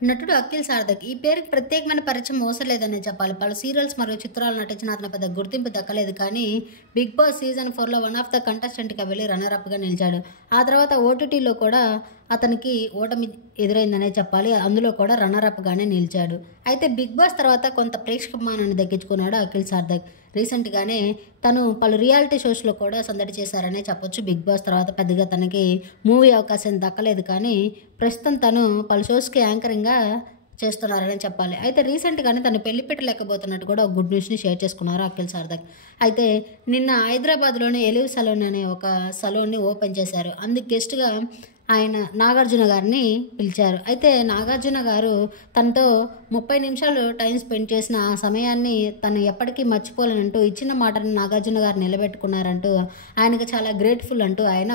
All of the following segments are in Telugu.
నటుడు అఖిల్ సార్థక్ ఈ పేరుకి ప్రత్యేకమైన పరిచయం అవసరం లేదనే చెప్పాలి. పలు సీరియల్స్ మరియు చిత్రాలు నటించిన అతను పెద్ద గుర్తింపు దక్కలేదు. కానీ బిగ్ బాస్ సీజన్ 4లో వన్ ఆఫ్ ద కంటెస్టెంట్గా వెళ్ళి రన్నర్-అప్గా నిలిచాడు. ఆ తర్వాత ఓటీటీలో కూడా అతనికి ఓటమి ఎదురైందనే చెప్పాలి. అందులో కూడా రన్నర్-అప్గానే నిలిచాడు. అయితే బిగ్ బాస్ తర్వాత కొంత ప్రేక్షకాభిమానాన్ని దక్కించుకున్నాడు అఖిల్ సార్థక్. రీసెంట్గానే తను పలు రియాలిటీ షోస్లో కూడా సందడి చేశారనే చెప్పొచ్చు. బిగ్ బాస్ తర్వాత పెద్దగా తనకి మూవీ అవకాశం దక్కలేదు. కానీ ప్రస్తుతం తను పలు షోస్కి యాంకరింగ్గా చేస్తున్నారని చెప్పాలి. అయితే రీసెంట్గానే తను పెళ్లి పెట్టలేకపోతున్నట్టు కూడా ఒక గుడ్ న్యూస్ని షేర్ చేసుకున్నారు అఖిల్ సార్థక్. అయితే నిన్న హైదరాబాద్లోని ఎలివ్ సలూన్ అనే ఒక సలూన్ని ఓపెన్ చేశారు. అందుకు గెస్ట్గా ఆయన నాగార్జున గారిని పిలిచారు. అయితే నాగార్జున గారు తనతో 30 నిమిషాలు టైం స్పెండ్ చేసిన ఆ సమయాన్ని తను ఎప్పటికీ మర్చిపోలేనంటూ ఇచ్చిన మాటను నాగార్జున గారు నిలబెట్టుకున్నారంటూ ఆయనకు చాలా గ్రేట్ఫుల్ అంటూ ఆయన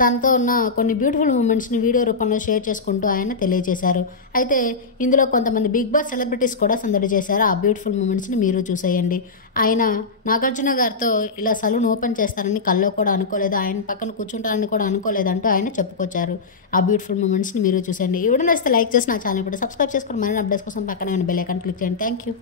తనతో ఉన్న కొన్ని బ్యూటిఫుల్ మూమెంట్స్ని వీడియో రూపంలో షేర్ చేసుకుంటూ ఆయన తెలియజేశారు. అయితే ఇందులో కొంతమంది బిగ్ బాస్ సెలబ్రిటీస్ కూడా సందడి చేశారు. ఆ బ్యూటిఫుల్ మూమెంట్స్ని మీరు చూసేయండి. ఆయన నాగార్జున గారితో ఇలా సలూన్ ఓపెన్ చేస్తారని కల్లో కూడా అనుకోలేదు, ఆయన పక్కన కూర్చుంటారని కూడా అనుకోలేదంటూ ఆయన చెప్పుకొచ్చారు. ఆ బ్యూటిఫుల్ మూమెంట్స్ని మీరు చూసేయండి. ఈ వీడియో నచ్చితే లైక్ చేసి నా ఛానల్ కూడా సబ్స్క్రైబ్ చేసుకుని మరిన్ని అప్డేట్స్ కోసం పక్కన బెల్ ఐకాన్ క్లిక్ చేయండి. Thank you.